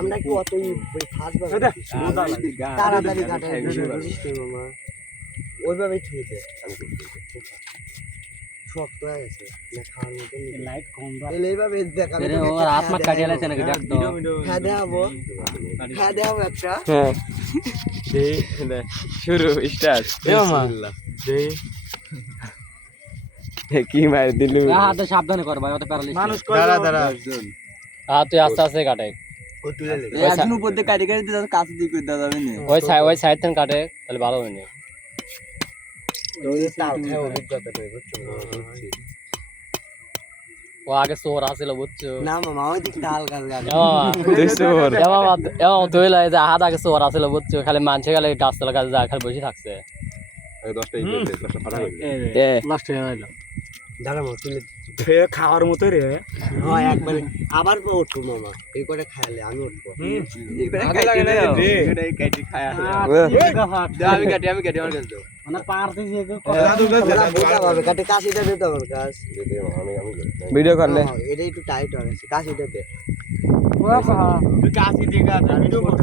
আমরা কি অতই ফাস্ট ভাবে তাড়াতাড়ি কাটাই মামা ওইভাবেই থুইতে শক্ত হয়ে গেছে না খাওয়ার মতো লাইট কম তাহলে এইভাবে দেখা রে ওর আত্মা কাটিয়ে লাইছে নাকি দেখ তো হ্যাঁ দেখাবো একটা হ্যাঁ দে শুরু স্টার্ট বিসমিল্লাহ দে কি মার দিলু হাতে সাবধানে কর ভাই অত প্যারালিস মানুষ দাঁড়া হাত তুই আস্তে আস্তে কাটে ও তুলে লে একজন উপর দিয়ে কাটি কাটি দিতে কাছে দিয়ে করে দেওয়া যাবে না ওই সাইড থেকে কাটে তাহলে ভালো হবে না ওই তাল খায় অভিজ্ঞতা নেই বুঝছো ও আগে সোর আসিল বুঝছো না মামা ওই দিক তাল গাল গাল দুইশোর এমন তুই লাই যে হাত আগে সোর আসিল বুঝছো খালি মানছে গেলে গাছতলা কাছে যা খালি বসে থাকছে 10টা ইয়ে 10টা ফাটা হয়ে এ লাস্ট হয়ে গেল দাঁড়া মামা তুলে খাওয়ার মতো রে হয় একবার আবার উঠবো মামা এই করে খাইলে আমি উঠবো এটাই কাটি খায়া আমি কাটি আমার কাছে দাও মানে পার দিয়ে কাটে কাশিটা দিতে আমার কাছ আমি ভিডিও করলে এটা একটু টাইট হয়ে গেছে কাশিটা দে তুই কাছে দিয়ে ভিডিও করতে